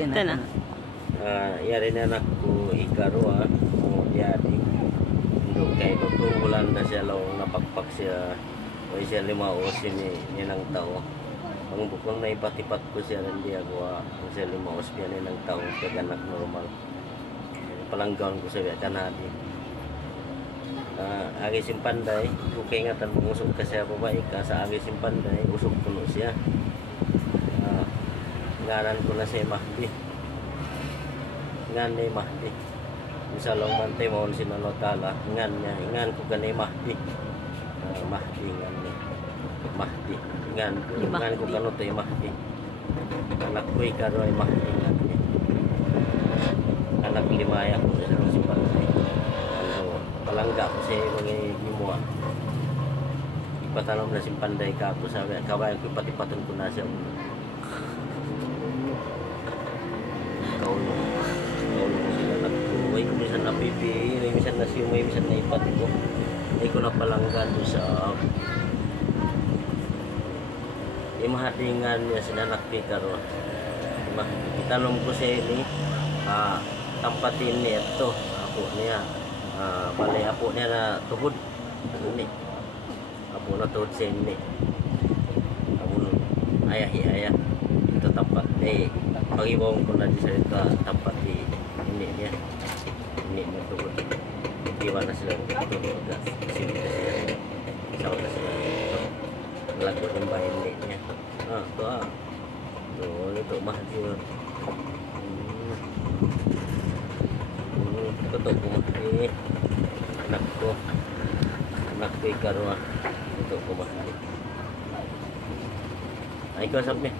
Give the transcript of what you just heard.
Ito na. Yari na anak ko ikarwa mo jadi ndo kay tutulan na siya law napakpak siya o siya 5 o sini nilang tao ang bukong na ipatipat ko siya rin di agwa ang siya 5 o siya nilang tao kaya anak normal palanggaon ko sa kanadi agi simpanday kukay nga tan usok ka siya babae ka sa agi simpanday usok puno siya ngaran ko na siya Mahdi ngan ni Mahdi misalong mantay mo sinalotala ngan niya ngan ko ganay Mahdi Mahdi ngan ni Mahdi ngan ko kanotoy Mahdi anak ko ikaroy Mahdi ngan niya anak limaya ko sa simpantay palangga ko sa mga gimuha ipatalom na simpanday ka ako sabi kabayan ko ipatipaton ko na siya kaulo may kumisan na pipi, may misan na siyo, may misan na ipat ko. May ko na palanggan doon sa imahatingan niya sinanak pikaro. Itanong ko siya ini, tampatin niya ito, apo niya. Bali, apo niya na tuhod. Ini. Apo na tuhod siya ini. Apo na ayah. Ito tampat. Pag-ibawang ko na siya ito, tampat ini niya. Ini na tuhod. Gimana sila ito agak sini kasi sa wala sila lago ng bahay niya. Ito Mahdi. Ito ko Mahdi. Anak ko ikarwa. Ito ko Mahdi. Ay ko sabi.